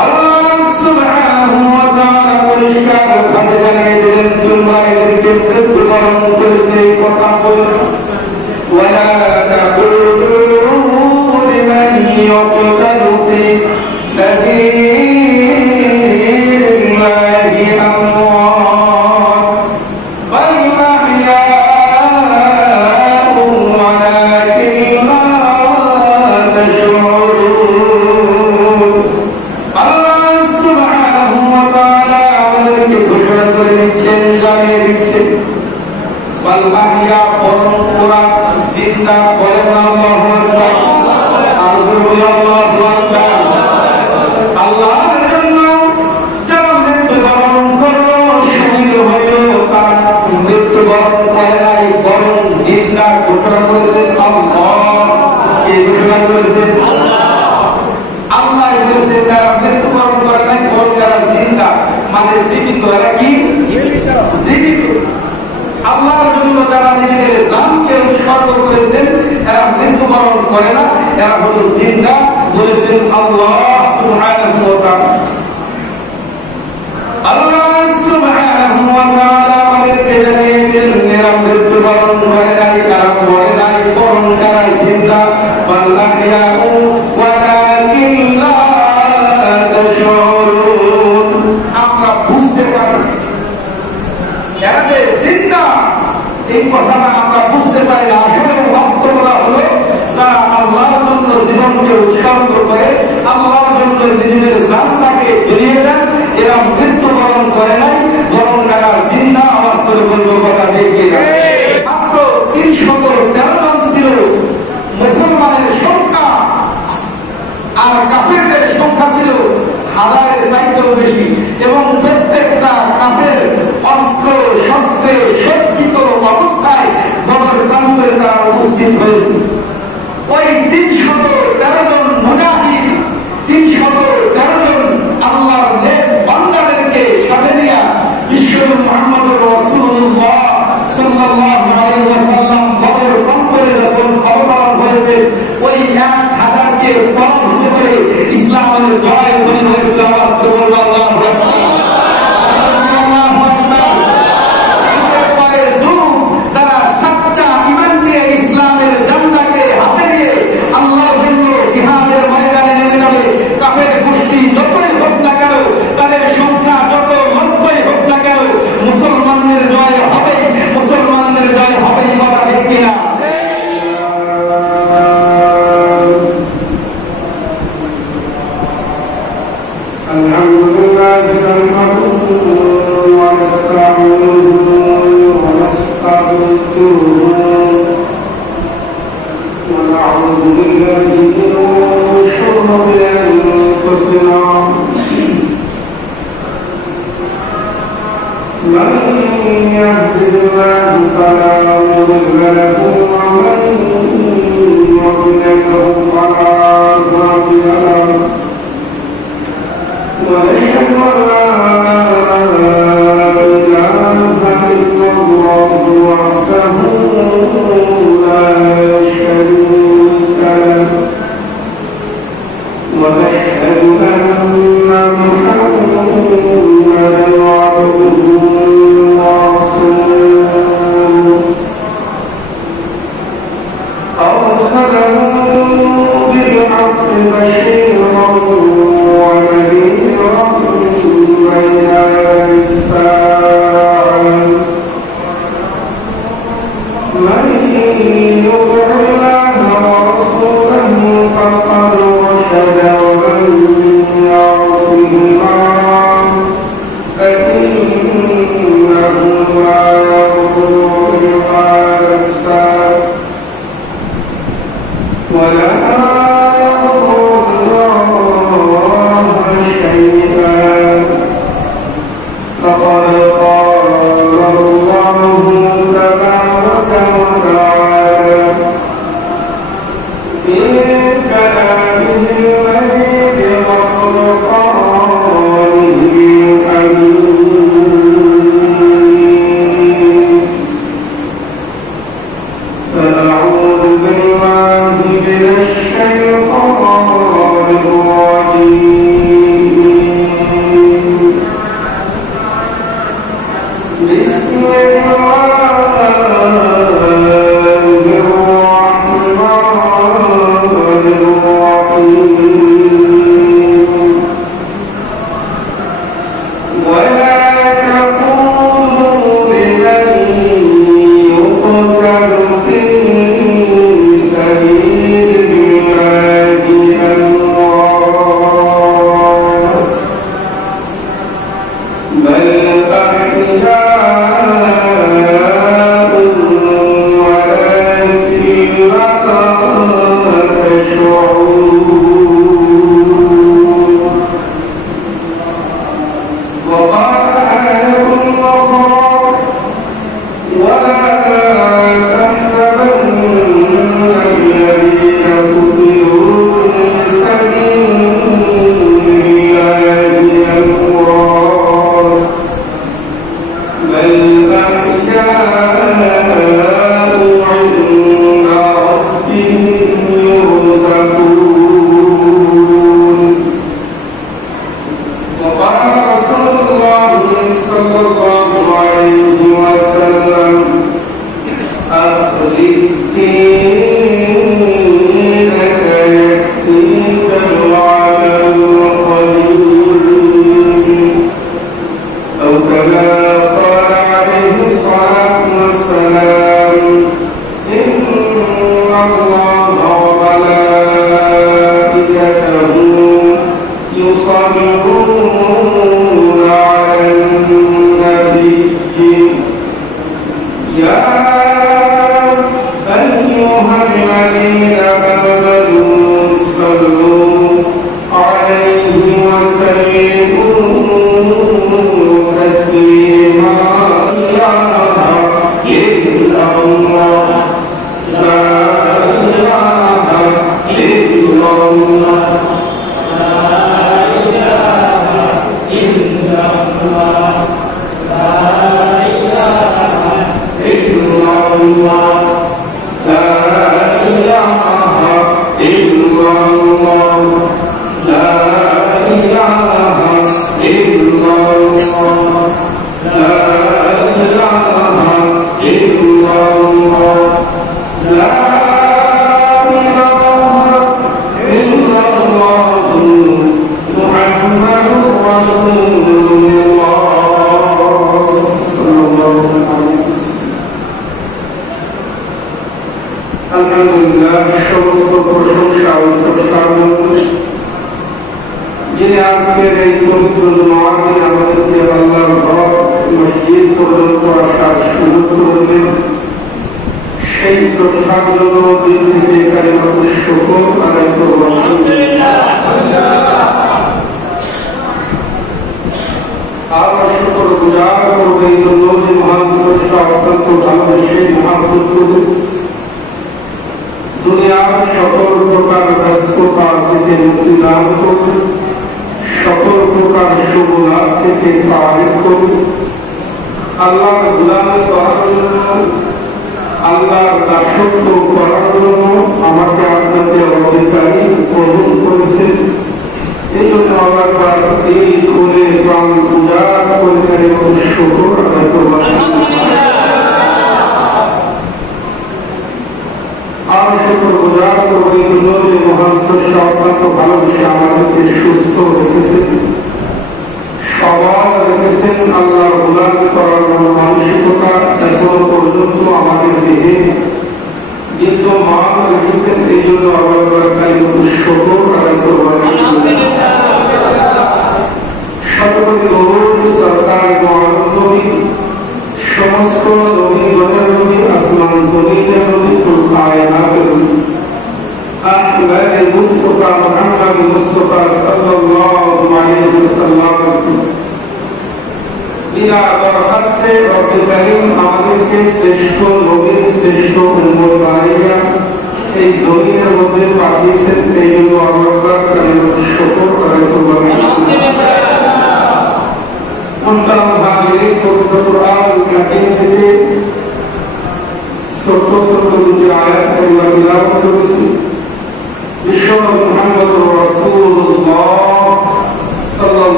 আল্লাহ সুবহানাহু ওয়া তাআলা পরিষ্কার ভাবে জানিয়ে দিলেন তোমরা এদেরকে মৃত্যুবরণ করেছে কথা বলো ওয়ালা তাকুলু লিমান ইয়াকতালু ফি সাবিলিল্লাহি আমওয়াত বাল আহয়াউন ওয়ালাকিন লা তাশউরুন। আল্লাহ সুবহানাহু ওয়া তাআলা আমাদেরকে ঘোষণা করে দিচ্ছেন, জানিয়ে দিচ্ছেন বাল আহয়া বরং ওরা জিন্দা, বলেন আল্লাহু আকবার। আর বলি আল্লাহু আকবার। আল্লাহর জন্য যারা মৃত্যুবরণ করলো, শহীদ হইল, তারা মৃত্যুবরণ করে নাই, বরং জিন্দা। ঘোষণা করেছেন আল্লাহ। কে ঘোষণা করেছেন? আল্লাহ বলেছেন যারা মৃত্যুবরণ করে নাই বরং যারা জিন্দা, মানে জীবিত। এরা কি জীবিত? আল্লাহর জন্য যারা নিজেদের জানকে উৎসর্গ করেছেন এরা মৃত্যুবরণ করে না, এরা হলো জিন্দা, বলেছেন আল্লাহ সুবহানাহু ওয়া তাআলা। আল্লাহ সুবহানাহু ওয়া তাআলা আমাদেরকে জানিয়ে দিলেন এরা মৃত্যুবরণ করে নাই, তারা মরে নাই, বরং তারা জিন্দা। বাল আহয়াউ ওয়ালাকিন লা তাশউরুন। আমরা বুঝতে পারি এরা যে জিন্দা, এই কথাটা আমরা বুঝতে পারি। আসলে বাস্তবতা হলো যারা আল্লাহর জন্য জীবনকে উৎসর্গ করে, আল্লাহর জন্য নিজেদের জানটাকে বেরিয়ে দেন, এরা মৃত্যুবরণ করে নাই, বরং তারা জিন্দা। আওয়াজ করে বলবো কথা ঠিক কিনা? মাত্র 313 জন ছিল মুসলমানের সংখ্যা, আর কাফেরদের সংখ্যা ছিল 1000-এর চাইতেও বেশি, এবং প্রত্যেকটা কাফের অস্ত্র শস্ত্রে সজ্জিত অবস্থায় বদর প্রান্তরে তারা উপস্থিত হয়েছে। ওই 313 জন মুজাহিদ, 313 জন আল্লাহর নেক বান্দাদেরকে সাথে নিয়ে বিশ্বনবী মুহাম্মদুর রাসূলুল্লাহ সাল্লাল্লাহু আলাইহি ওয়াসাল্লাম বদর প্রান্তরে যখন অবতরণ হয়েছে, ওই 1000কে পরাভূত করে ইসলামের জয় ধ্বনি হয়েছিল। আওয়াজ করে বলবো আল্লাহু আকবার। মুসলমানদের জয় হবে, মুসলমানদের জয় হবে, কথা ঠিক কিনা? আলহামদুলিল্লাহ ওয়া নাস্তাঈনুহু ওয়া নাস্তাগফিরুহু ওয়া না'উযু বিল্লাহি মিন শুরুরি আনফুসিনা من يهده الله فلا مضل له ومن يضلل فلا هادي له ونشهد أن لا إله إلا الله وحده لا شريك له ونشهد أن محمدا عبده أرسله بالحق بشيرا ونذيرا بين الساعة من يطع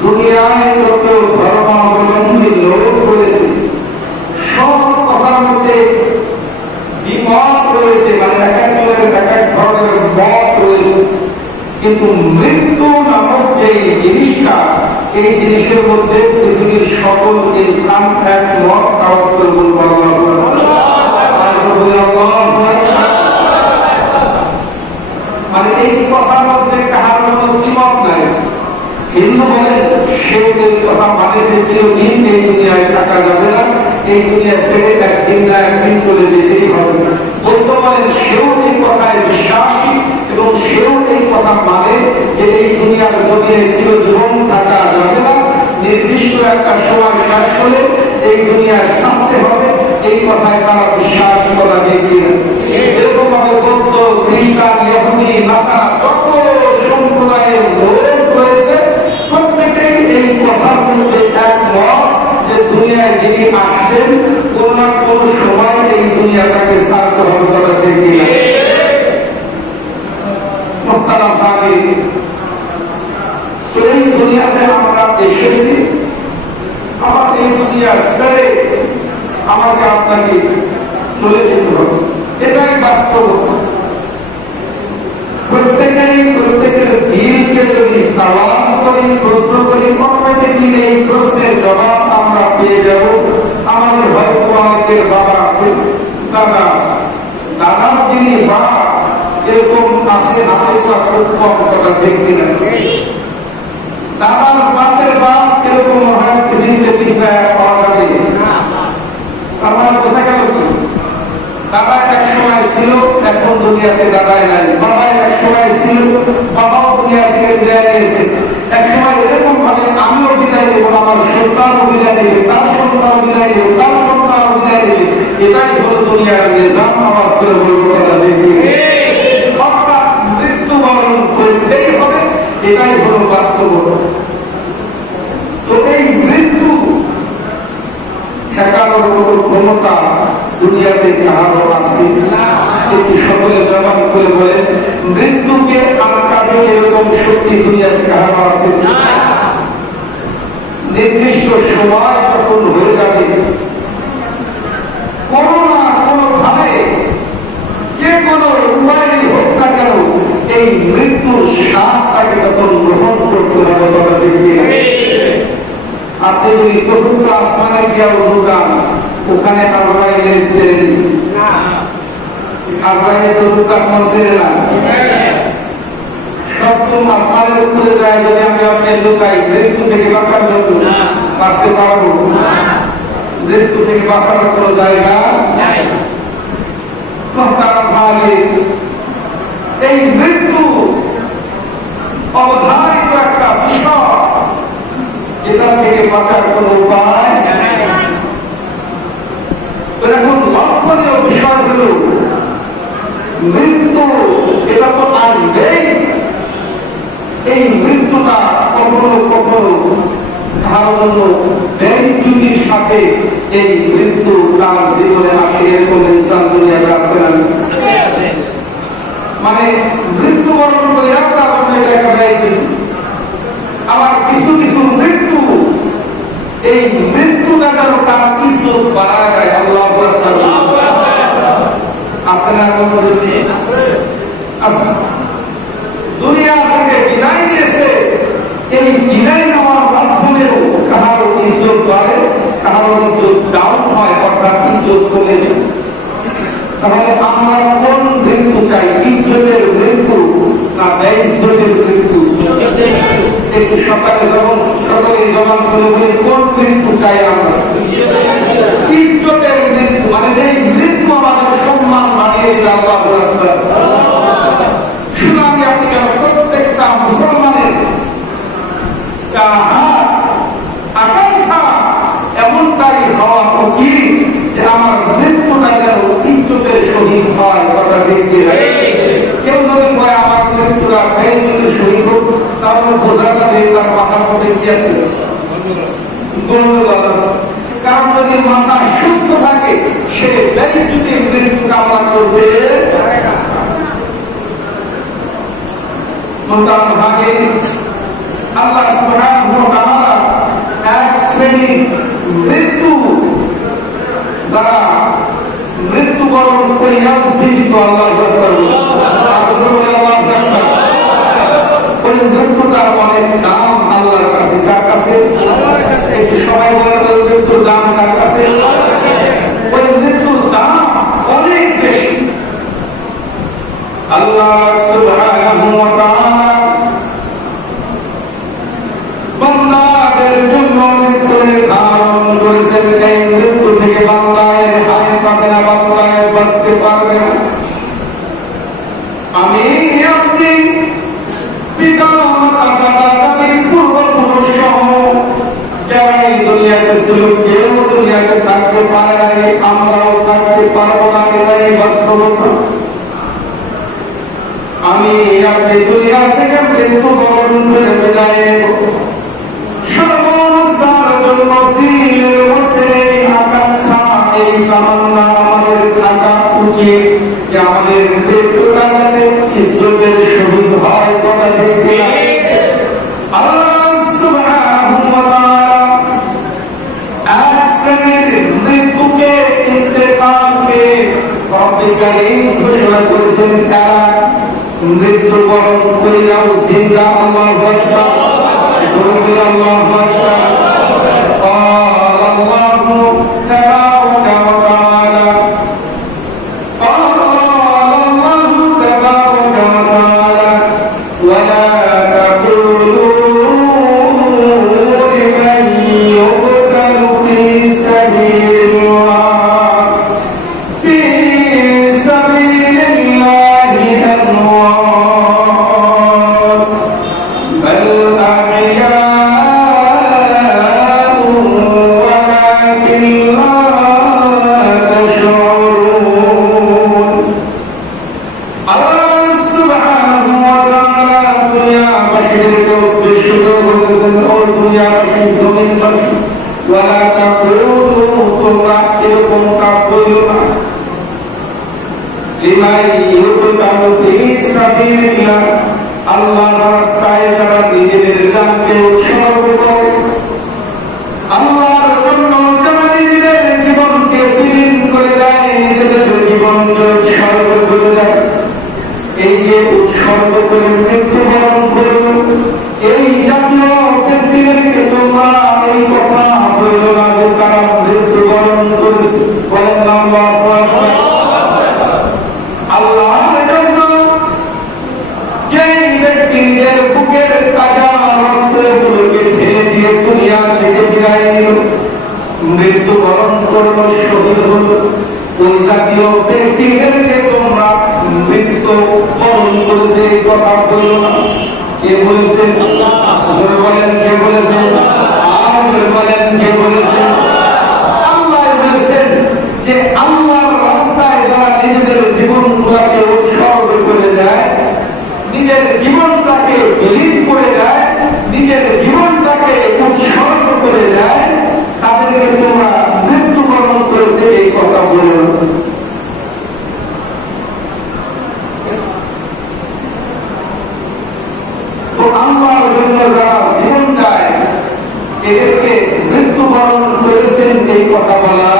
দুনিয়ায় যত ধর্মাবলম্বী লোক কিন্তু মৃত্যু নামক যে জিনিসটা, এই জিনিসের মধ্যে পৃথিবীর সকল ইনসান একমত আওয়াজ করে বলবো মানে এই কথার মধ্যে কাহার মতো দ্বিমত নাই। হিন্দু বলেন সেও এই কথা মানে চিরদিন এই দুনিয়ায় থাকা যাবে না, এই দুনিয়া ছেড়ে একদিন না একদিন চলে যেতেই হবে। বৌদ্ধ বলেন সেও এই কথায় বিশ্বাসী এবং সেও এই কথা মানে যে এই দুনিয়ার জমিনে চিরজীবন থাকা যাবে না, নির্দিষ্ট একটা সময় শেষ করে এই দুনিয়ায় থাকতে হবে, এই কথায় তারা বিশ্বাস করা যায়। এরকম ভাবে বৌদ্ধ, খ্রিস্টান, ইহুদি, নাসারা যত সম্প্রদায়ের লোক রয়েছে প্রত্যেকেই এই কথার মধ্যে একমত যে দুনিয়ায় যিনি আসছেন কোন না কোন সময় এই দুনিয়াটাকে ছাড়তে হবে। কথা ঠিক কিনা? এই দুনিয়াতে আমরা এসেছি, আমার এই দুনিয়া ছেড়ে আমাকে আপনাকে চলে যেতে হবে, এটাই বাস্তব। প্রত্যেকের দিলকে যদি সওয়াল করি, প্রশ্ন করি, অটোমেটিকলি এই প্রশ্নের জবাব আমরা পেয়ে যাব। আমাদের হয়তো অনেকের বাবা আছে, দাদা আছে, দাদার যিনি বাপ এরকম আছে আশঙ্কা খুব কম। কথা ঠিক কিনা? দাদার বাপের বাপ এরকম হয় পৃথিবীতে পিছায় পাওয়া যাবে। আমার বোঝা গেল কি? দাদা এক সময় ছিল, এখন দুনিয়াতে দাদাই নাই। বাবা এক সময় ছিল, বাবাও দুনিয়া থেকে বিদায় নিয়েছে। এক সময় এরকম ভাবে আমিও বিদায় দেবো, আমার সন্তানও বিদায় দেবে, তার সন্তানও বিদায় দেবে, তার সন্তানও বিদায় দেবে। এটাই হলো দুনিয়ার নিজাম। আওয়াজ করে বলবো কথা দেখি, অর্থাৎ মৃত্যুবরণ করতেই হবে, এটাই হলো বাস্তব। তো এই মৃত্যু ঠেকানোর কোনো ক্ষমতা দুনিয়াতে কারো আছে? একটু সকলে জবাব করে বলে মৃত্যুকে আটকাবে এরকম শক্তি দুনিয়াতে কারো আছে? নির্দিষ্ট সময় যখন হয়ে যাবে, কোনো না কোনো ভাবে যে কোনো উপায় হোক না কেন এই মৃত্যুর স্বাদ তাকে তখন গ্রহণ করতে হবে। বলা দেখি আপনি যদি চতুর্থ আসমানে গিয়া ঢুকান, ওখানে আজরাইলের ছেড়ে দিন। আজরাইলের চতুর্থ আসমান ছেড়ে না, সপ্তম আসমানের উপরে যায়। যদি আমি আপনার লুকাই, মৃত্যু থেকে বাঁচার জন্য বাঁচতে পারবো? মৃত্যু থেকে বাঁচার কোনো জায়গা নাই। এই মৃত্যু অবধারিত একটা বিষয়, যেটা থেকে বাঁচার কোন উপায় নাই। এখন লক্ষণীয় বিষয় হল মৃত্যু, এটা তো আসবেই। এই মৃত্যুটা কখনো কখনো ধারণা ব্যক্তির সাথে এই মৃত্যু তার জীবনে আসে, এরকম ইনসান দুনিয়াতে আছে না? মানে মৃত্যুবরণ করে আপনার জন্য এটা একটা ব্যক্তি। আবার কিছু কিছু মৃত্যু, এই মৃত্যুটা যেন তার ইজ্জত বাড়ায় দেয়। আল্লাহু আকবার। আসলে এখন বলেছি দুনিয়া থেকে বিদায় নিয়েছে, এই বিদায় নেওয়ার মাধ্যমেও কারো ইজ্জত বাড়ে, কারো ইজ্জত ডাউন হয়, অর্থাৎ ইজ্জত কমে যায়। তাহলে আমরা কোন মৃত্যু চাই? ইজ্জতের মৃত্যু না বেইজ্জতের মৃত্যু? একটু সকালে যখন সকলে জবান করে বলি কোন মৃত্যু চাই আমরা? ইজ্জতের মৃত্যু, মানে এই মৃত্যু আমাদের সম্মান বাড়িয়েছে। আল্লাহু আকবার। শুধু আমি আপনি প্রত্যেকটা মুসলমানের চাহাত, আকাঙ্ক্ষা এমনটাই হওয়া উচিত যে আমার মৃত্যুটা যেন ইজ্জতের শহীদ হয়। কথা দেখতে কেউ যদি কয় আমার মৃত্যুটা বেইজ্জতের শহীদ হোক, তাহলে বোঝা যাবে তার মাথার মধ্যে কি আছে, গন্ডগোল আছে। কারণ যদি মাথা সুস্থ থাকে, সে বেইজ্জতের মৃত্যু কামনা করবে না। আল্লাহ সুবহানাহু ওয়া তাআলা এক শ্রেণীর মৃত্যু যারা মৃত্যুবরণ করিয়া জীবিত, আল্লাহু আকবার। মৃত্যুটার অনেক দাম আল্লাহর কাছে। কার কাছে? একটু সবাই বলেন ওই মৃত্যুর দাম কার কাছে? ওই মৃত্যুর দাম অনেক বেশি। আল্লাহ সুবহানাহু ওয়া তাআলা বান্দাদের জন্য মৃত্যু নির্ধারণ করেছেন। এই মৃত্যু থেকে বান্দা এর হায় পাবে না, বান্দা এর বাঁচতে পারবে না। আমি আপনি পিতা মাতা দাদা দাদির পূর্বপুরুষ সহ যারা এই দুনিয়াতে ছিল কেউ দুনিয়াতে থাকতে পারে না, আমরাও থাকতে পারবো না, এটাই বাস্তবতা। আমি আপনি দুনিয়া থেকে মৃত্যুবরণ করে বিদায় নেব। সর্বস্থার জন্য দিলের মধ্যে এই আকাঙ্ক্ষা, এই কামনা আমাদের থাকা উচিত যে আমাদের মৃত্যুটা যাতে ইজ্জতের সহিত হয়। কথা ঠিক। আল্লাহ সুবহানাহু ওয়া তাআলা এক শ্রেণীর মৃত্যুকে, ইন্তেকালকে অবিকালীন ঘোষণা করেছেন। তারা মৃত্যুবরণ করিয়াও জিন্দা। আল্লাহু আকবার, আল্লাহু আকবার। আল্লাহু তাবারাকা ওয়া তাআলা ولا تقولوا لمن يقتل في سبيل الله أموات بل أحياء ولكن لا تشعرون। আল্লাহ সুবহানাহু ওয়া তাআলা দুনিয়াবাসীকে উদ্দেশ্য করে বলেছেন, ও দুনিয়াবাসী, জমিনবাসী, ওয়ালা তাকুলু, তোমরা এরকম কাজ করিও না, লিমান ইউকতালু ফী সাবিলিল্লাহ, আল্লাহর রাস্তায় যারা নিজেদের জানকে উৎসর্গ করে, আল্লাহর জন্য যারা নিজেদের জীবনকে বিলীন করে দেয়, নিজেদের জীবনকে উৎসর্গ করে দেয়, এই যে উৎসর্গ করে মৃত্যুবরণ করল, এই জাতীয় ব্যক্তিদেরকে তোমরা এই কথা বলল না যে তারা মৃত্যুবরণ করেছে। বলেন আল্লাহু আকবার। আল্লাহর জন্য যেই ব্যক্তি নিজের বুকের তাজা রক্তগুলোকে ঢেলে দিয়ে দুনিয়া থেকে বিদায় নিল, মৃত্যুবরণ করল, শহীদ হল, ওই জাতীয় ব্যক্তিদেরকে তোমরা মৃত্যু বরণ করেছে এই কথা বলল না। কে বলেছেন? জোরে বলেন, কে বলেছেন? আর জোরে বলেন, কে বলেছেন? আল্লাহ বলেছেন যে আল্লাহর রাস্তায় যারা নিজেদের জীবনগুলোকে উৎসর্গ করে দেয়, নিজের জীবনটাকে বিলীন করে দেয়, নিজের জীবনটাকে উৎসর্গ করে দেয়, তাদেরকে তোমরা মৃত্যুবরণ করেছে এই কথা বলল। তো আল্লাহর জন্য যারা জীবন দেয়, এদেরকে মৃত্যুবরণ করেছেন এই কথা বলা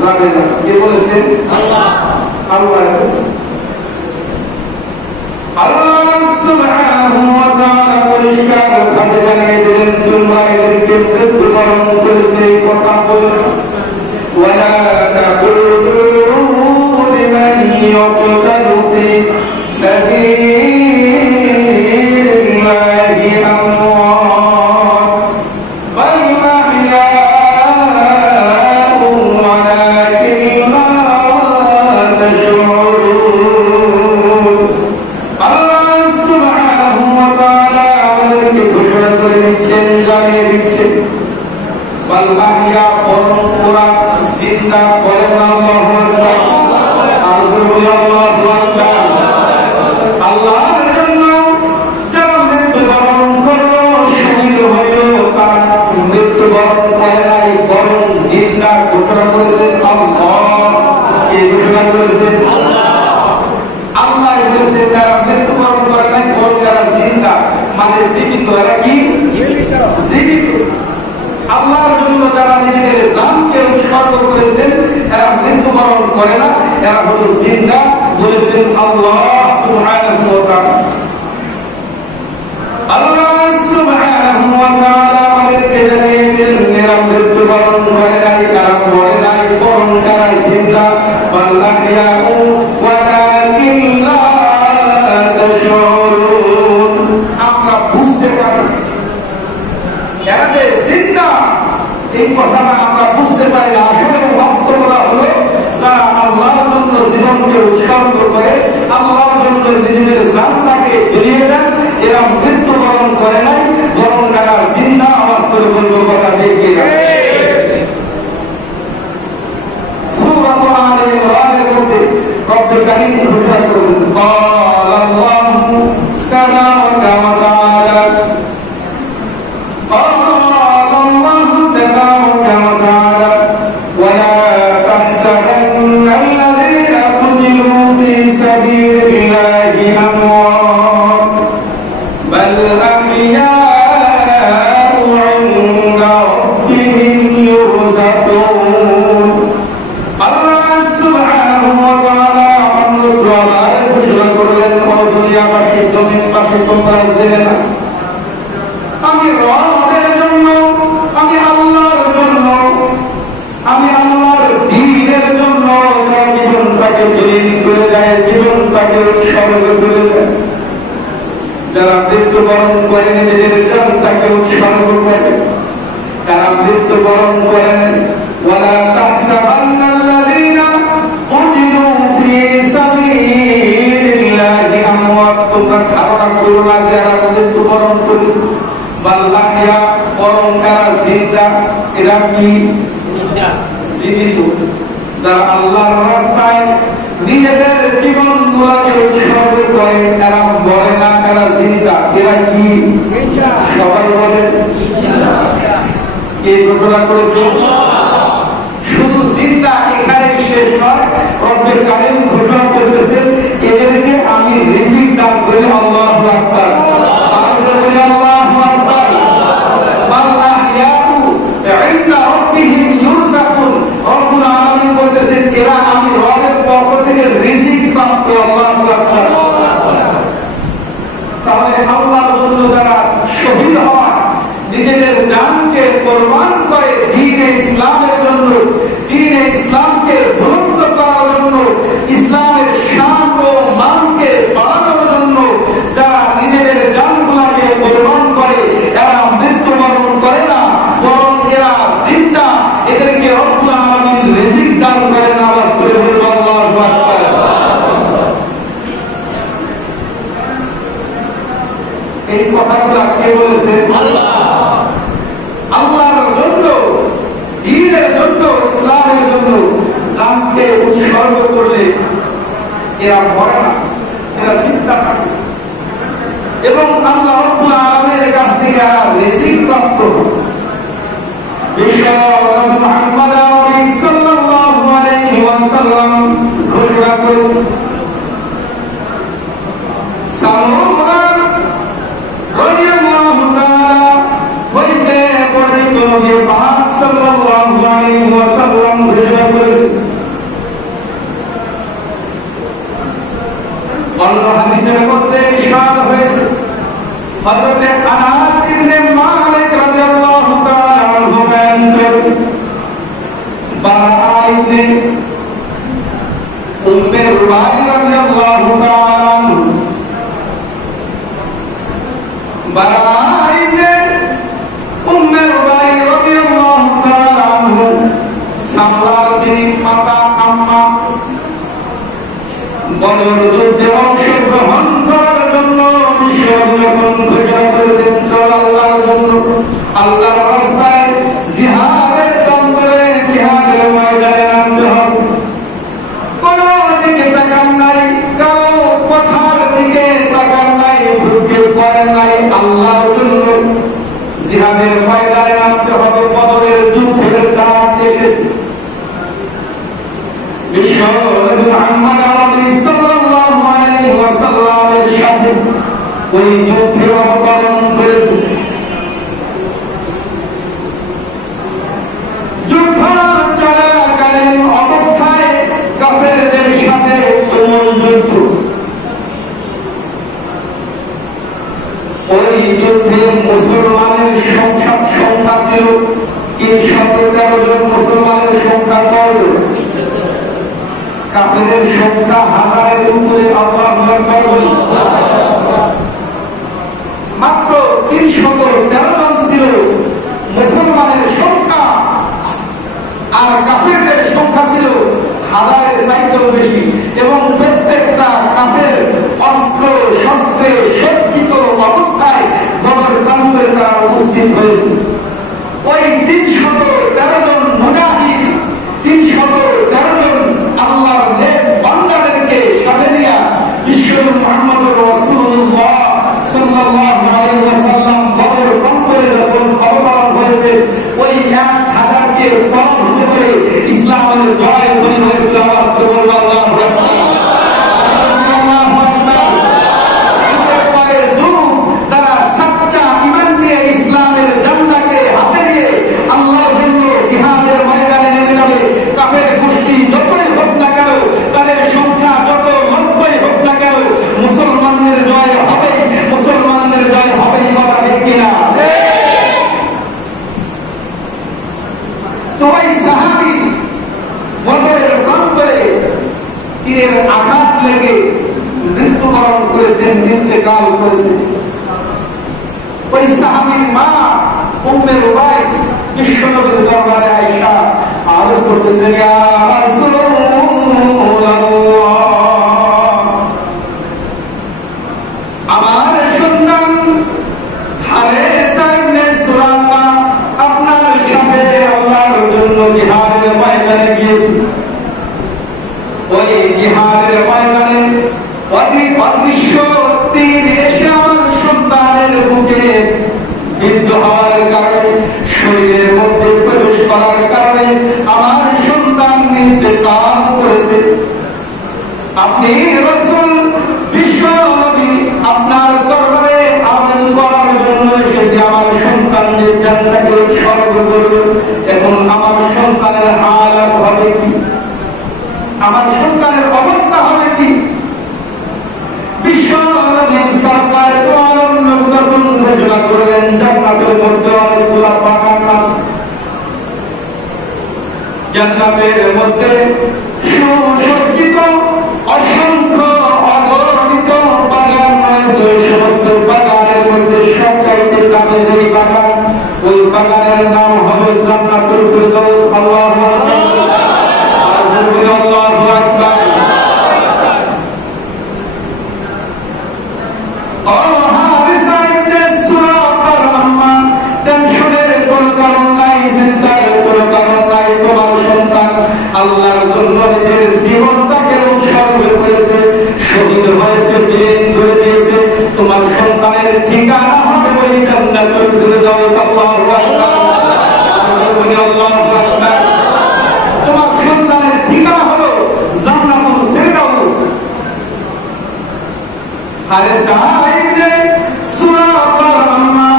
যাবে না। কে বলেছেন? আল্লাহ। আল্লাহ বলেছেন। আল্লাহ সুবহানাহু ওয়া তাআলা পরিষ্কার ভাবে জানিয়ে দিলেন, তোমরা এদেরকে মৃত্যুবরণ করেছে এই কথা বলল। ওয়ালা তাকুলু লিমান ইউকতালু ফী সাবিলিল্লাহি আমওয়াত বাল আহয়াউ ওয়ালাকিন লা তাশউরুন। আল্লাহ সুবহানাহু ওয়া তাআলা আমাদেরকে ঘোষণা করে দিচ্ছেন, জানিয়ে দিচ্ছেন, বাল আহয়া, পরম্পরা জিন্দা। বলেন আল্লাহু আকবার। আর বলি আল্লাহু আকবার। আল্লাহর জন্য যারা মৃত্যুবরণ করলো, শহীদ হইল, তারা মৃত্যুবরণ করে নাই, বরং জিন্দা। ঘোষণা করেছেন আল্লাহ। কে ঘোষণা করেছেন? আল্লাহ বলেছেন যারা মৃত্যুবরণ করে নাই, বরং যারা জিন্দা, মানে জীবিত। এরা কি? জীবিত। আল্লাহর জন্য যারা নিজেদের জানকে উৎসর্গ করেছেন, এরা মৃত্যুবরণ করে না, এরা হলো জিন্দা। বলেছেন আল্লাহ সুবহানাহু ওয়া তাআলা। আল্লাহ সুবহানাহু ওয়া তাআলা আমাদেরকে জানিয়ে দিলেন এরা মৃত্যুবরণ করে নাই, কারা মরে নাই, বরং তারা জিন্দা। ফাল্লাহিয়াউ ওয়ালাকিন লা তাশউরুন। আমরা বুঝতে পারি এরা যে জিন্দা, এই কথাটা আমরা বুঝতে পারি না। আসলে বাস্তবতা হলো যারা আল্লাহর জন্য জীবনকে উৎসর্গ করে, আল্লাহর জন্য নিজেদের জানটাকে বিলিয়ে দেন, এরা মৃত্যুবরণ করে নাই, বরং তারা জিন্দা। আওয়াজ করে বলবো কথা ঠিক কিনা? সূরা আলে ইমরানের মধ্যে রব্বুল কারীম ঘোষণা করেছেন, ক্বালা আল্লাহু তাবারাকা ওয়া তাআলা, ক্বালা আল্লাহু তাবারাকা ওয়া তাআলা, ওয়া লা তাহসাবান্না আল্লাযীনা কুতিলু ফী সাবিলিল্লাহি আমওয়াত বাল আহইয়াউ ইনদা রাব্বিহিম ইউরযাকুন। আল্লাহ সুবহানাহু ওয়া তাআলা অনুগ্রহকারী ঘোষণা করলেন, ও দুনিয়াবাসী, জমিনবাসী, তোমরা জেনে না আমি রবের জন্য, আমি আল্লাহর জন্য, আমি আল্লাহর দ্বীনের জন্য যারা জীবনটাকে বিলীন করে দেয়, জীবনটাকে উৎসর্গ করে দেয়, যারা মৃত্যুবরণ করে নিজেদের জানটাকে উৎসর্গ করে, তারা মৃত্যুবরণ করেন। ওয়ালা তাহসাবান্না আল্লাযীনা কুতিলু ফী সাবিলিল্লাহি আমওয়াত। তোমরা ধারণা করো না যারা মৃত্যুবরণ করেছে, বাল আহইয়া, বরং তারা জিন্দা। এরা কি জীবিত? যারা আল্লাহর রাস্তায় নিজেদের জীবনগুলোকে উৎসর্গ করে, তারা মরে না, তারা জিন্দা। এরা কি? সবাই বলে কে ঘোষণা করেছে? শুধু জিন্দা এখানে শেষ নয়, রব্বুল কারীম ঘোষণা করতেছেন এদেরকে আমি রিজিক দান করি। আল্লাহু আকবার, আল্লাহু আকবার। বাল আহইয়াউ ইনদা রাব্বিহিম ইউরযাকুন। রব্বুল আলামিন বলতেছেন এরা আমি রবের পক্ষ থেকে রিজিক প্রাপ্ত। আল্লাহু আকবার। তাহলে আল্লাহর জন্য যারা শহীদ হওয়া, নিজেদের জানকে কোরবান করে দ্বীনে ইসলামের জন্য, দ্বীনে ইসলামকে বুলন্দ করার জন্য, ইসলামের শান ও মানকে বাড়ানোর জন্য যারা নিজেদের জানগুলোকে কোরবান করে, এরা মৃত্যুবরণ করে না, বরং এরা জিন্দা। এদেরকে রব্বুল আলামিন রিজিক দান করেন। আওয়াজ করে বলুন আল্লাহু আকবার। এই কথাগুলো কে বলেছে? আল্লাহ। আল্লাহর জন্য, দ্বীনের জন্য, ইসলামের জন্য জানকে উৎসর্গ করলে এরা মরে না, এরা চিন্তা থাকে এবং আল্লাহ রাব্বুল আলামিনের কাছ থেকে রিজিক প্রাপ্ত। বিশ্বনবী মুহাম্মদ সাল্লাল্লাহু আলাইহি ওয়াসাল্লাম ঘোষণা করেছেন, সামূরা রাদিয়াল্লাহু তাআলা হইতে বর্ণিত নবী পাক সাল্লাল্লাহু আলাইহি ওয়াসাল্লাম ঘোষণা করেছেন, অন্য হাদিসের মধ্যে ইরশাদ হয়েছে, হযরত আনাস ইবনে মালিক রাদিয়াল্লাহু তাআলা আনহু বলেন, বারা ইবনে উম্মে রুবাই রাদিয়াল্লাহু তাআলা আনহু, বারা ইবনে উম্মে রুবাই রাদিয়াল্লাহু তাআলা আনহু সামলার যিনি মাতা আম্মা, বদর যুদ্ধে অংশগ্রহণ করার জন্য বিশ্বযখন ঘোষণা করেছেন, চল আল্লাহর জন্য, আল্লাহর রাস্তায় জিহাদের প্রান্তরে, জিহাদের ময়দানে নামতে হবে। কোন দিকে তাকান নাই, কারো কথার দিকে তাকান নাই, ভুল করেন নাই, আল্লাহর জন্য জিহাদের ময়দানে নামতে হবে। বদরের যুদ্ধের ডাক এসেছে। বিশ্বনবী মুহাম্মদ সাল্লাল্লাহু আলাইহি ওয়াসাল্লামের সাথে ওই যুদ্ধে অবতরণ করেছে। যুদ্ধ চলাকালীন অবস্থায় কাফেরদের সাথে তুমুল যুদ্ধ। ওই ছিল 313 জন, মুসলমানের সংখ্যা কত? কাফেরের সংখ্যা হাজারের উপরে। আল্লাহু আকবার বলি। মাত্র 313 জন ছিল মুসলমানের সংখ্যা, আর কাফেরদের সংখ্যা ছিল হাজারের চাইতেও বেশি। এবং প্রত্যেকটা কাফের অস্ত্র শস্ত্রে সজ্জিত অবস্থায় বদর প্রান্তরে তারা উপস্থিত হয়েছে। ওই 313 জন মুজাহিদ, 313 জন আল্লাহর নেক বান্দাদেরকে সাথে নিয়ে বিশ্বনবী মুহাম্মদ রাসূলুল্লাহ সাল্লাল্লাহু আলাইহি ওয়াসাল্লাম বদর প্রান্তরে যখন অবতরণ হয়েছে, ওই 1000কে পরাভূত করে ইসলামের জয় ধ্বনি হয়েছিল। আওয়াজ করে বলুন আল্লাহু আকবার। যারা সচ্চা ঈমান নিয়ে ইসলামের ঝান্ডাকে হাতে নিয়ে আল্লাহর জন্য জিহাদের ময়দানে নেমে যাবে, কাফের গোষ্ঠী যতই হোক না কেন, তাদের সংখ্যা যত লক্ষই হোক না কেন, মুসলমানদের জয় হবে, মুসলমানদের জয় হবে। কথা ঠিক কিনা? তো ওই সাহাবী বদরের প্রান্তরে তীরের আঘাত লেগে মৃত্যুবরণ করেছেন, ইন্তেকাল করেছেন। ওই সাহাবীর মা উম্মে রুবাইয়া বিশ্বনবীর দরবারে আয়েশা আরজ করতেছেন, ইয়া রাসূলুল্লাহ, আমার সন্তান হারেস ইবনে সুরাকা আপনার সাথে আল্লাহর জন্য জিহাদের ময়দানে গিয়েছে। ওই জিহাদের ময়দানে অদৃশ্য তীর এসে আমার সন্তানের বুকে বিদ্ধ হওয়ার কারণে, শরীরের মধ্যে প্রবেশ করার কারণে আমার সন্তান ইন্তেকাল করেছে। আপনি রাসূল বিশ্ব নবী, আপনার দরবারে আবেদন করার জন্য এসেছি আমার সন্তান যে জান্নাতে স্বর্গ করবে। এখন আমার সন্তানের হালাত হবে কি? আমার সন্তানের অবস্থা হবে কি? বিশ্ব নবী সরকার তখন ঘোষণা করলেন, জান্নাতের মধ্যে অনেকগুলো বাগান আছে, জান্নাতের মধ্যে সুসজ্জিত অসংখ্য অগণিত বাগান রয়েছে। ওই সমস্ত বাগানের মধ্যে সবচাইতে দামি যে বাগান, ওই বাগানের নাম হবে জান্নাতুল ফিরদাউস। আল্লাহু আকবার, আল্লাহু আকবার। আল্লাহর জন্য নিজের জীবনটাকে উৎসর্গ করেছে, শহীদ হয়েছে, বিলীন করে দিয়েছে। তোমার সন্তানের ঠিকানা হবে ওই জান্নাতুল ফিরদাউস। আল্লাহু আকবার, আল্লাহু আকবার। তোমার সন্তানের ঠিকানা হলো জান্নাতুল ফিরদাউস। হারেসা ইবনে সুরাকার আম্মা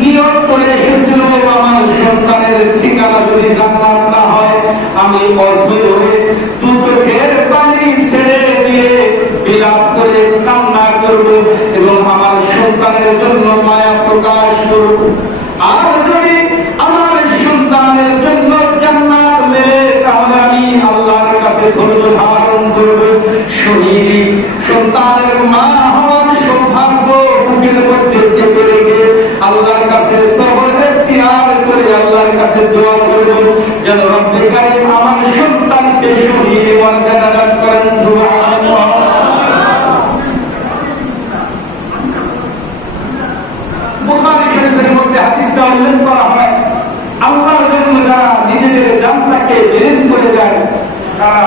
নিয়ত করে এসেছিল, আমার সন্তানের ঠিকানা যদি জান্নাত না হয়, আমি অসহায় হয়ে দু চোখের পানি ছেড়ে দিয়ে বিলাপ করে কান্না করব এবং আমার সন্তানের জন্য মায়া প্রকাশ করব। আর যদি আমার সন্তানের জন্য জান্নাত মেলে, তাহলে আমি আল্লাহর কাছে ধৈর্য ধারণ করব। শহীদ সন্তানের মা হওয়ার সৌভাগ্য বুকের মধ্যে চেপে রেখে আল্লাহর কাছে সবর ইখতিয়ার করে আল্লাহর কাছে দোয়া করব, যেন রব্বে কারীম আমার সন্তানকে শহীদ মর্যাদা দান করেন। সুবহানাল্লাহ। বুখারী শরীফের মধ্যে হাদিসটা উল্লেখ করা হয়, আল্লাহর জন্য যারা নিজেদের জানটাকে বিলীন করে যায় তারা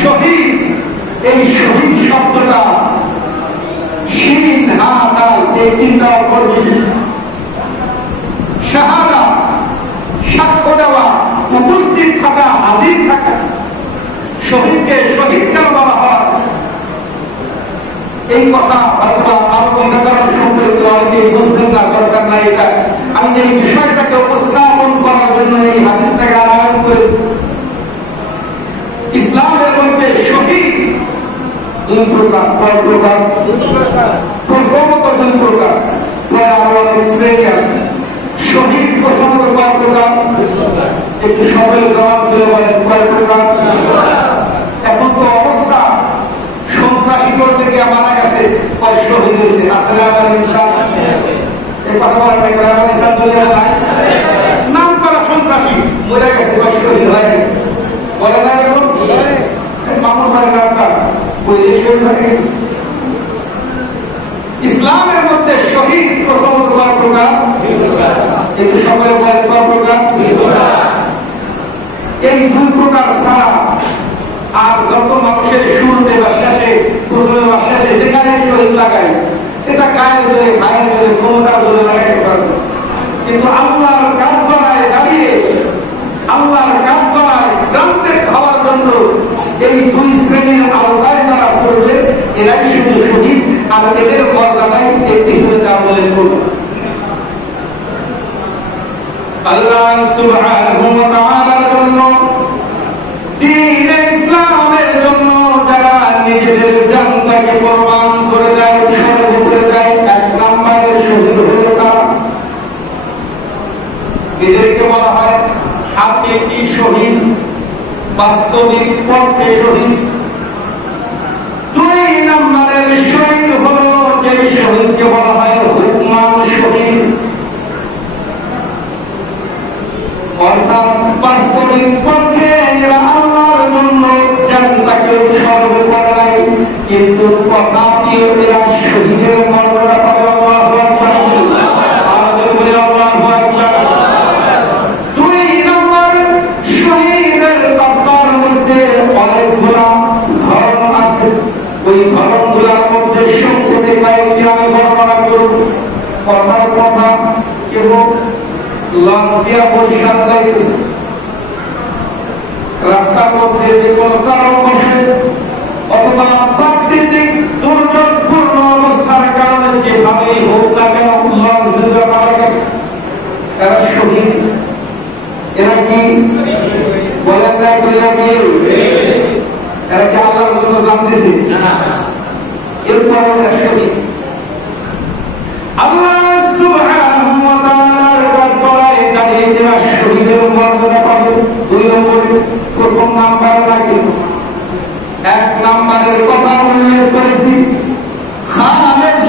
শহীদ। এই শহীদ শব্দটা শিন হা দাল এই তিনটা অক্ষর বিশিষ্ট। শাহাদা সাক্ষ্য দেওয়া, উপস্থিত থাকা, হাজির থাকা। শহীদকে শহীদ কেন বলা হয়? এই কথা হয়তো আরো ব্যাকরণ সম্পর্কে অনেকেই বুঝতেন না, দরকার নাই এটা। আমি যে এই বিষয়টাকে উপস্থাপন করার জন্য এই হাদিসটাকে আয়োজন করেছি। ইসলামের মধ্যে শহীদ দুই প্রকার। কয় প্রকার? প্রথমত দুই প্রকার, প্রায় আরো অনেক শ্রেণী আছে। শহীদ প্রথমত কয় প্রকার? একটু সবাই জবাব দিয়ে বলেন কয় প্রকার? এখন তো অবস্থা সন্ত্রাসী করতে গিয়ে মারা গেছে, কয় শহীদ হয়েছে। আসলে আমার ইসলাম এই কথা বলা নাই, নাম করা সন্ত্রাসী মরে গেছে, কয় শহীদ হয়ে গেছে। বলে না এরকম মামুন ভাইয়ের নামটা ওই শহীদ হয়ে গেছে। ইসলামের মধ্যে শহীদ প্রথমত কয় প্রকার? কিন্তু সকলে বলেন কয় প্রকার? এই দুই প্রকার ছাড়া আর যত মানুষের শুরুতে বা শেষে, প্রথমে বা শেষে যেখানে শহীদ লাগাই, এটা গায়ের ধরে ভাইয়ের ধরে ক্ষমতার ধরে লাগাইতে পারবে। কিন্তু আল্লাহর কাজ করায় দাঁড়িয়ে, আল্লাহর কাজ করায় গ্রান্টেড খাওয়ার জন্য এই দুই শ্রেণীর আওতায় যারা করবে এরাই শুধু শহীদ, আর এদের মর্যাদায় এর পিছনে যাওয়া বলে করবে। আল্লাহ সুবহানাহু ওয়া তাআলার জন্য, দ্বীন ইসলামের জন্য যারা নিজেদের জানটাকে কোরবান করে দেয়, উৎসর্গ করে দেয়, এক নম্বরের শহীদ হল তারা। এদেরকে বলা হয় হাকিকি শহীদ, বাস্তবিক পক্ষে শহীদ। দুই নম্বরের শহীদ হলো যে শহীদকে বলা হয় হুকমান শহীদ, অর্থাৎ বাস্তবিক পক্ষে এরা আল্লাহর জন্য জানটাকে উৎসর্গ করে নাই, কিন্তু তথাপিও এরা শহীদের মর্যাদা পাবে। আল্লাহু আকবার, আল্লাহু বলে আল্লাহু আকবার। দুই নম্বর শহীদের তত্ত্বের মধ্যে অনেকগুলা ধরন আছে। ওই ধরনগুলোর মধ্যে সংক্ষেপে কয়েকটি আমি বর্ণনা করব। কথার কথা কেউ লঞ্চিয়া পরিষ্কার যাইতেছে, রাস্তার মধ্যে যে কোনো কারণ বসে অথবা প্রাকৃতিক দুর্যোগপূর্ণ অবস্থার কারণে যেভাবেই হোক না কেন লঞ্চ ডুবে মারা গেল, এরা শহীদ। এরা কি বলেন না? এরা কি আল্লাহর জন্য জানতেছে? এরপর এরা শহীদ। আল্লাহ সুবহানাহু ওয়া তাআলার দরবারে দাঁড়িয়ে যারা শহীদের মর্যাদা পাবে, দুই নম্বরে প্রথম নাম্বার লাগে। এক নম্বরের কথা উল্লেখ করেছি, খালেস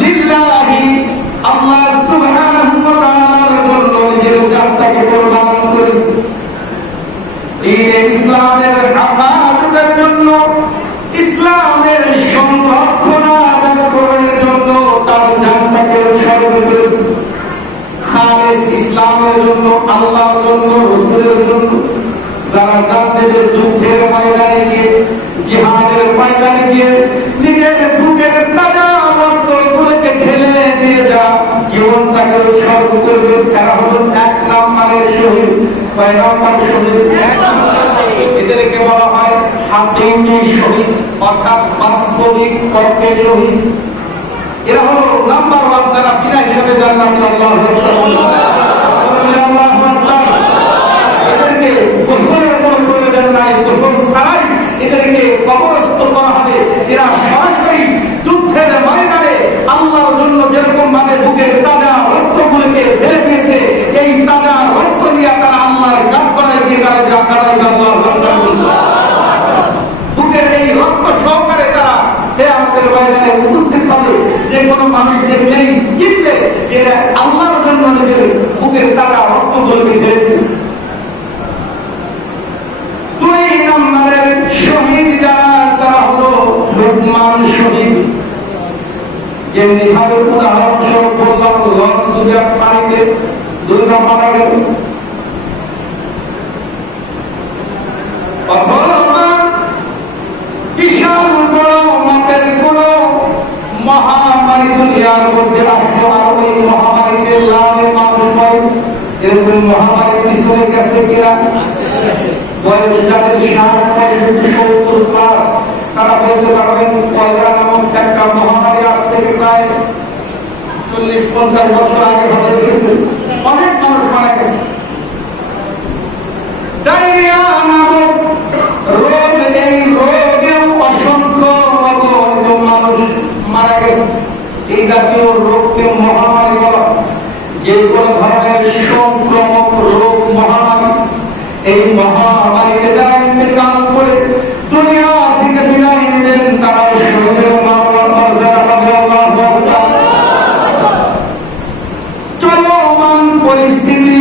লিল্লাহি, আল্লাহ সুবহানাহু ওয়া তাআলার জন্য নিজের জানটাকে কোরবান করেছে। দ্বীন ইসলামের হেফাজতের জন্য, ইসলামের সংরক্ষণাবেক্ষণের জন্য তার জানটাকে উৎসর্গ করেছে। খালেস ইসলামের জন্য, আল্লাহর জন্য, রাসূলের জন্য যারা জানতেন যুদ্ধের ময়দানে গিয়ে, জিহাদের ময়দানে গিয়ে নিজের বুকের তাজা রক্তগুলোকে ঢেলে দিয়ে যা জীবনটাকে উৎসর্গ করবে, তারা হল এক নম্বরের শহীদ। কয় নম্বর শহীদ? এদেরকে বলা হয় হাকিকি শহীদ, অর্থাৎ বাস্তবিক পক্ষে শহীদ। এরা হলো নাম্বার ওয়ান, যারা বিনা হিসাবে জান্নাতে। আল্লাহু আকবার, আল্লাহু আকবার। এদেরকে গোসলের কোনো প্রয়োজন নাই, গোসল ছাড়াই এদেরকে কবরস্থ করা হবে। এরা সরাসরি যুদ্ধের ময়দানে আল্লাহর জন্য যেরকম ভাবে বুকের তাজা রক্তগুলোকে ফেলে দিয়েছে, এই তাজা রক্ত নিয়ে তারা আল্লাহর কাজ করায় দিয়ে তারা যা তারাই বুকের এই রক্ত সহকারে তারা আমাদের ময়দানে উপস্থিত হবে। যে কোনো মানুষ দেখলেই চিনবে যে আল্লাহর জন্য নিজের বুকের তাজা রক্তগুলোকে ফেলে দিয়েছে। দুই নম্বরের শহীদ যারা, তারা হলো লুকমান শহীদ। যেমনি ভাবে উদাহরণস্বরূপ বললাম, দুটা পানিতে দুইটা মারা গেল, অথবা বিশাল বড় মাপের কোন মহামারী দুনিয়ার মধ্যে আসলো, আর ওই মহামারীতে লাভে মানুষ পায়। এরকম মহামারী পিছনে গেছে কিনা? বয়স যাদের 60-70+ তারা বলতে পারবেন কলেরা নামক একটা মহামারী আজ থেকে প্রায় 40-50 বছর আগে হয়ে গেছে। অনেক মানুষ মারা গেছে। ডায়রিয়া নামক রোগ, এই রোগেও অসংখ্য মানুষ মারা গেছে। এই জাতীয় রোগকে মহামারী বলা। যে কোনো ধরনের এই মহামারীতে যারা ইন্তেকাল করে দুনিয়া থেকে বিদায় নিলেন তারা শহীদের মর্যাদা পাবে। আল্লাহু আকবার। চলমান পরিস্থিতি,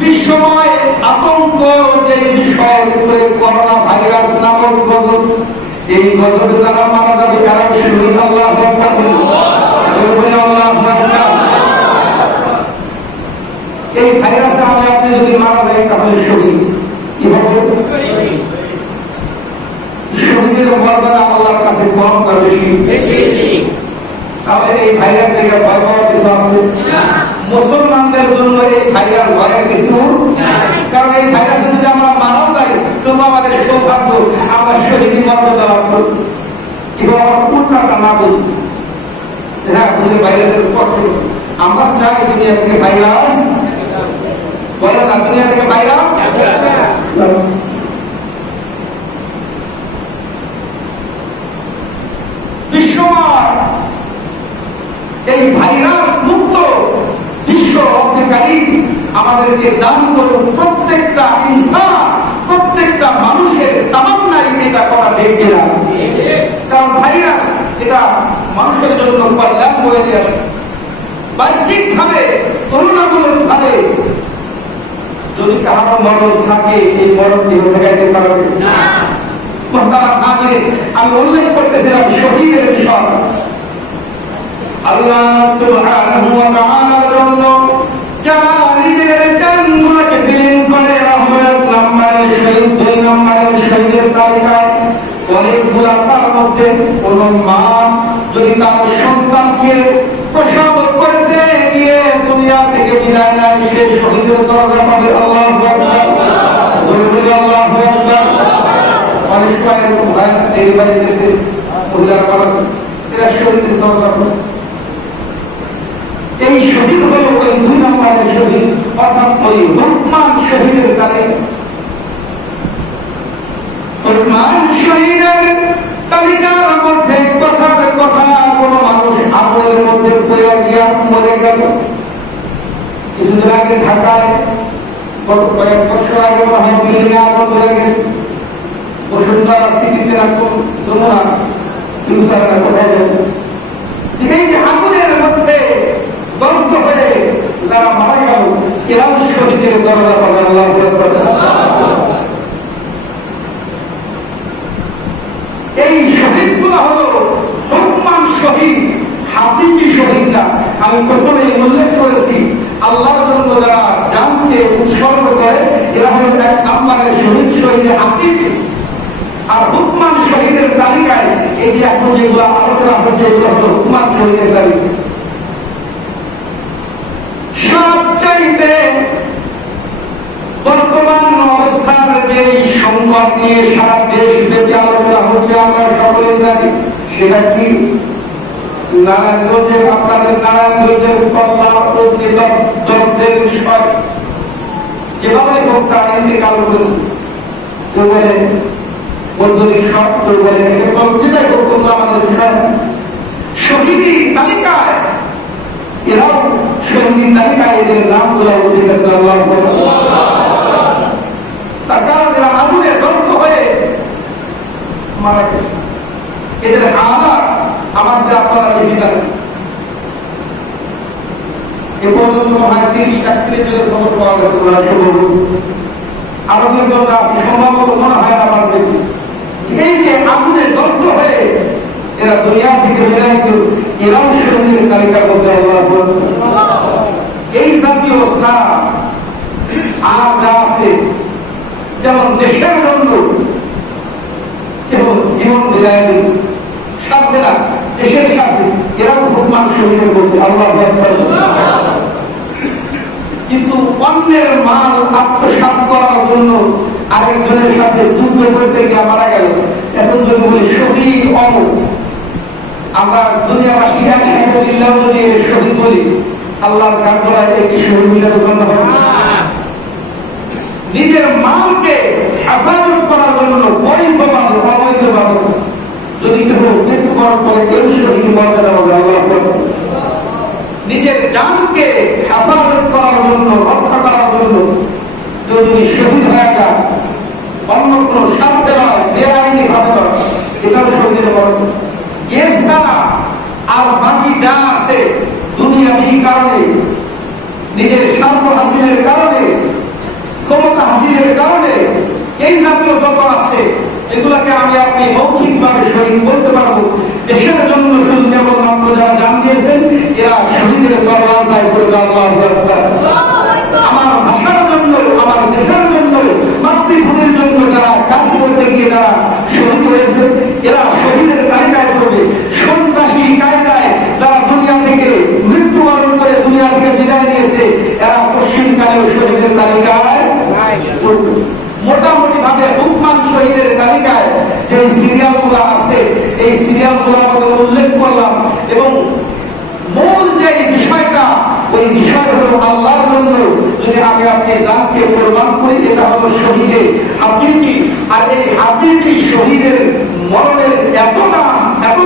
বিশ্বময় আতঙ্ক, যে বিষয় উপরে করোনা ভাইরাস নামক গজব, এই গজবে যারা মারা যাবে যারা শহীদ, আল্লাহু আকবার। এই ভাইরাসে আমি আপনি যদি মারা যায় তাহলে শহীদ কি হবে? শহীদের মর্যাদা আল্লাহর কাছে কম না বেশি? তাহলে এই ভাইরাস থেকে ভয় পাওয়ার কিছু আছে? মুসলমানদের জন্য এই ভাইরাস ভয়ের কিছু, কারণ এই ভাইরাসে যদি আমরা মারাও যাই তবু আমাদের সৌভাগ্য, আমরা শহীদ মর্যাদা লাভ করব। কিভাবে আমরা কোনটা না বুঝবো? হ্যাঁ, ভাইরাসের পক্ষে আমরা চাই দুনিয়া থেকে ভাইরাস, বলেন না দুনিয়া থেকে ভাইরাস। বিশ্বময় এই ভাইরাস মুক্ত বিশ্ব অধিকারী আমাদেরকে দান করুন। প্রত্যেকটা ইনসান, প্রত্যেকটা মানুষের তামান্নাই এটা করা ঠিক কিনা? কারণ ভাইরাস এটা মানুষের জন্য কল্যাণ বয়ে দিয়ে আসে। বাহ্যিক ভাবে, তুলনামূলক ভাবে যদি কারো মরণ থাকে, এই মরণ কেউ ঠেকাইতে পারবে না। আমি উল্লেখ করতেছিলাম শহীদের বিষয়। আল্লাহ সুবহানাহু ওয়া তাআলার জন্য যারা নিজেদের জানগুলোকে বিলীন করে, রহমত নাম্বারের শহীদ, 2 নম্বরের শহীদের তালিকায় অনেকগুলা, তার মধ্যে কোন মা যদি তার সন্তানকে প্রসব করতে গিয়ে দুনিয়া থেকে বিদায় নেয়, সে শহীদের দরজা পাবে। আল্লাহু আকবার। আল্লাহু আকবার। অনেক সময় এরকম হয়, এই বাড়ি গেছে মহিলারা পাবেন, এরা শহীদের দরজা পাবে। এই শহীদ হল ওই 2 নম্বরের শহীদ, অর্থাৎ ওই রহমান শহীদের তালিকা। রহমান শহীদের তালিকার মধ্যে কথার কথা কোন মানুষ আগুনের মধ্যে পড়ে গিয়া মরে গেল। কিছুদিন আগে ঢাকায় কয়েক বছর আগে বিল্ডিং আগুন ধরে গেছে। বসুন্ধরা স্মৃতিতে রাখুন, যমুনা ফিউচারে কোথায় যাবে? এই যে আগুনের মধ্যে দগ্ধ হয়ে যারা মারা গেল, এরাও শহীদের দরজা পাবে। আল্লাহু আকবার। এই শহীদগুলো হলো রহমান শহীদ, হাকিকি শহীদ না। আমি প্রথমে উল্লেখ করেছি আল্লাহর জন্য যারা জানকে উৎসর্গ করে এরা হলো 1 নম্বরের শহীদ, শহীদের হাকিকি। আর রহমান শহীদের তালিকায় এই যে এখন যেগুলো আলোচনা হচ্ছে এগুলো হলো রহমান শহীদের তালিকা। সবচাইতে বর্তমান অবস্থার যে সংকট নিয়ে সারা দেশ ব্যাপী আলোচনা হচ্ছে আমরা সকলেই জানি, সেটা কি? নারায়ণগঞ্জের, আপনাদের নারায়ণগঞ্জের কল্যাণ অগ্নিদগ্ধের বিষয়। যেভাবে হোক তারা ইন্তেকাল করেছে, কেউ বলে বৈদ্যুতিক শক, কেউ বলে যেটাই হোক আমাদের বিষয়। শহীদি তালিকায় এরাও শহীদি তালিকায় এদের নাম তোলা উচিত। তার কারণ এরা আগুনে দগ্ধ হয়ে মারা গেছে। এদের হালাত আমার সাথে আপনারা বেশি জানেন। এ পর্যন্ত 30-31 জনের খবর পাওয়া গেছে। আরো সম্ভবত মনে হয় না আমার দেখি। এই যে আগুনে দগ্ধ হয়ে এরা দুনিয়া থেকে বিদায় নিল, এরাও শহীদের তালিকার মধ্যে। এই জাতীয় স্থান আর যা আছে, যেমন দেশের জন্য এবং জীবন বিদায় দিল, সাথে না দেশের সাথে এরাও রহমান শহীদের মধ্যে। আল্লাহু আকবার। কিন্তু অন্যের মাল আত্মসাৎ করার জন্য আরেকজনের সাথে যুদ্ধ করতে গিয়ে মারা গেল, এখন যদি বলি শহীদ অমর, আমরা দুনিয়াবাসী যদি শহীদ বলি, আল্লাহর কাঠগড়ায় একটি শহীদ হিসাবে গণ্য হবে। নিজের মালকে হেফাজত করার জন্য বৈধভাবে অবৈধভাবে যদি কেউ মৃত্যুবরণ করে, কেউ শহীদ মর্যাদা হবে। আল্লাহু আকবার। নিজের জানকে হেফাজত করার জন্য, রক্ষা করার জন্য কেউ যদি শহীদ হয়ে যায় অন্য কোনো স্বার্থে নয়, বেআইনি ভাবে নয়, এটাও শহীদের বরকত। এছাড়া আর বাকি যা আছে দুনিয়াবি কারণে, নিজের স্বার্থ হাসিলের কারণে, ক্ষমতা হাসিলের কারণে, এই জাতীয় যত আছে যেগুলাকে আমি আপনি মৌখিকভাবে শহীদ বলতে পারবো, দেশের জন্য শুধু কেবল মাত্র যারা জান দিয়েছেন এরা শহীদের দরওয়াজায় করবে আল্লাহু আকবার। আমার ভাষার জন্য, আমার দেশের জন্য, মাতৃভূমির জন্য যারা কাজ করতে গিয়ে যারা শহীদ হয়েছে এরা শহীদের তালিকায় করবে। সন্ত্রাসী কায়দায় যারা দুনিয়া থেকে মৃত্যুবরণ করে দুনিয়া থেকে বিদায় নিয়েছে এরা পশ্চিমকালেও শহীদের তালিকায় করবে। মোটামুটি ভাবে হুকমান শহীদের তালিকায় যে সিরিয়াল গুলো আছে এই সিরিয়াল গুলো আমাদের উল্লেখ করলাম, এবং মূল যে বিষয়টা ওই বিষয় হলো আল্লাহর জন্য যদি আমি আপনি জানকে কোরবান করি, এটা হলো শহীদের হাবিবি। আর এই হাবিবি শহীদের মরণের এত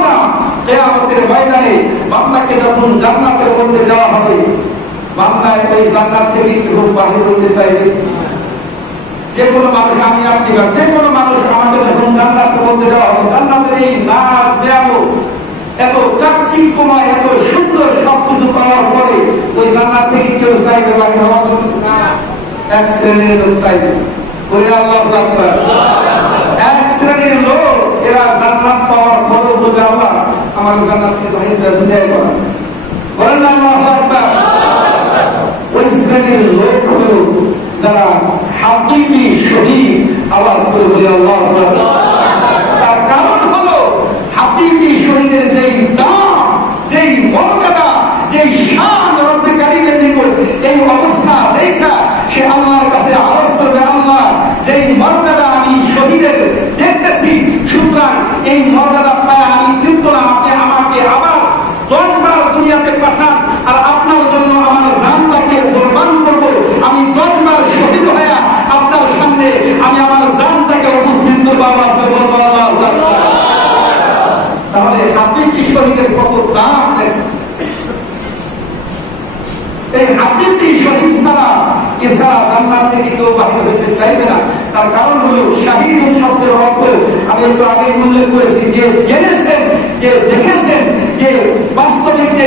দাম কিয়ামতের ময়দানে বান্দাকে যখন জান্নাতের মধ্যে যাওয়া হবে, বান্দায় ওই জান্নাত থেকে কেউ বাহির হতে চাইবে। যে কোনো মানুষ, আমি আপনি বা যে কোনো মানুষ আমাকে যখন জান্নাতের মধ্যে যাওয়া হবে, জান্নাতের এই নাচ ব্যায়াম এত চাকচিক্যময়, এত সুন্দর সবকিছু পাওয়ার পরে ওই জান্নাত থেকে কেউ চাইবে বাহির হওয়ার জন্য? এক শ্রেণীর লোক চাইবে। বলে আল্লাহু আকবার। এক শ্রেণীর লোক এরা জান্নাত পাওয়ার পরে বলবে আল্লাহ আমার জান্নাত থেকে বাহির বিদায় করা। বলেন আল্লাহু আকবার। ওই শ্রেণীর লোক হলো যারা হাকিকি শহীদ। আওয়াজ করে বলে আল্লাহু আকবার। তার কারণ হলো হাকিকি শহীদের যেই দাম, যেই মর্যাদা, যেই শান রব্বুল কারীমের নিকট, এই অবস্থা দেখা সে আল্লাহর কাছে আরজ করবে, আল্লাহ যেই মর্যাদা আমি শহীদের দেখতেছি, সুতরাং এই মর্যাদা পায় আমি তৃপ্ত না, আপনি আমাকে আবার 10 বার দুনিয়াতে পাঠান, আর আপনার জন্য আমার জানটাকে কোরবান করবো। আমি 10 বার শহীদ হয়ে আপনার সামনে আমি আমার জানটাকে উপস্থিত করবো। আওয়াজ করে বলবো আল্লাহু আকবার। তাহলে আপনি কি শহীদের কত দাম? এই আপনি শহীদ ছাড়া এছাড়া জান্নাত থেকে কেউ বাহির হতে চাইবে না। তার কারণ হলো শাহীদ শব্দের অর্থ আমি একটু আগে উল্লেখ করেছি, যে জেনেছেন, যে দেখেছেন, যে বাস্তবিক যে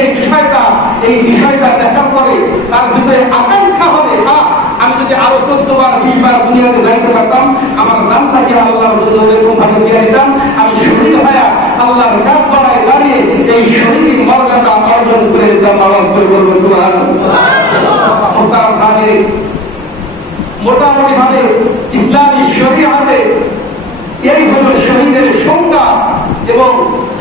এই বিষয়টা দেখার পরে তার ভিতরে আকাঙ্ক্ষা হবে, আমি যদি আরো 14 বার 20 বার দুনিয়াতে যাইতে পারতাম, আমার জানটাকে আল্লাহর জন্য এরকম ভাবে দিয়ে দিতাম, আমি শহীদ হয়ে আল্লাহর কাঠ গড়ায় দাঁড়িয়ে এই শহীদ মর্যাদা অর্জন করে দিতাম। আওয়াজ করে বলবো সুবহানাল্লাহ। মোটামুটি ভাবে ইসলামী শরীয়তে এই হলো শহীদের সংজ্ঞা এবং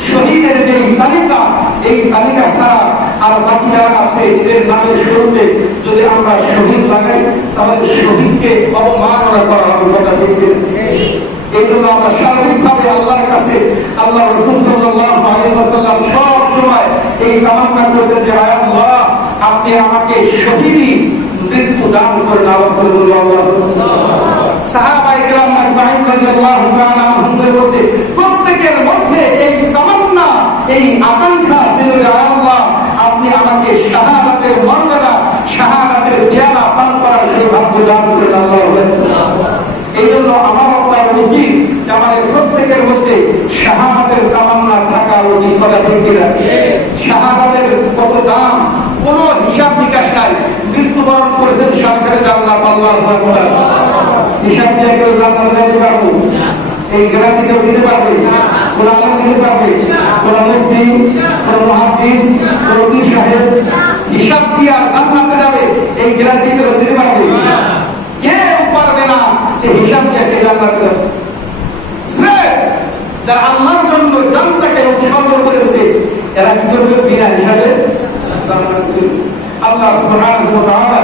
শহীদের যে তালিকা, এই তালিকা ছাড়া আর বাকি যারা আছে এদের নামের শুরুতে যদি আমরা শহীদ লাগাই তাহলে শহীদকে অবমাননা করা হবে। কথা ঠিক? এই জন্য আমরা সার্বিকভাবে আল্লাহর কাছে, আল্লাহ রাসূল সাল্লাল্লাহু আলাইহি ওয়াসাল্লাম সব সময় এই তামান্না করতেন যে আয় আল্লাহ আপনি আমাকে শহীদি মৃত্যু দান করেন। আওয়াজ করে বলুন আল্লাহ। সাহাবায়ে কেরাম আজমাইন রাদিয়াল্লাহু তাআলা আনহুদের মধ্যে প্রত্যেকের মধ্যে এই তামান্না, এই আকাঙ্ক্ষা ছিল যে আয় আল্লাহ আপনি আমাকে শাহাদাতের মর্যাদা, শাহাদাতের পেয়ালা পান করার সৌভাগ্য দান করেন। আল্লাহু আকবার। এই জন্য আমার আপনার উচিত যে আমাদের প্রত্যেকের মধ্যে শাহাদাতের তামান্না থাকা উচিত। কথা ঠিক কিনা? শাহাদাতের কত দাম, কোন হিসাব নিকাশ নাই। মৃত্যুবরণ করেছেন সরকারে জান্নাত। আল্লাহু আকবার। হিসাব দিয়ে কেউ জান্নাতে যেতে পারবো? এই গ্যারান্টি কেউ দিতে পারবে? কোন আলেম দিতে পারবে? কোন মুফতি, কোন মুহাদ্দিস, কোন পীর সাহেব হিসাব দিয়ে জান্নাতে যাবে এই গ্যারান্টি কেউ দিতে পারবে? কেউ পারবে না। এই হিসাব দিয়ে কে জান্নাতে যাবে? যারা আল্লাহর জন্য জানটাকে উৎসর্গ করেছে এরা কি করবে? বিনা হিসাবে জান্নাতে। আল্লাহ সুবহানাহু ওয়া তাআলা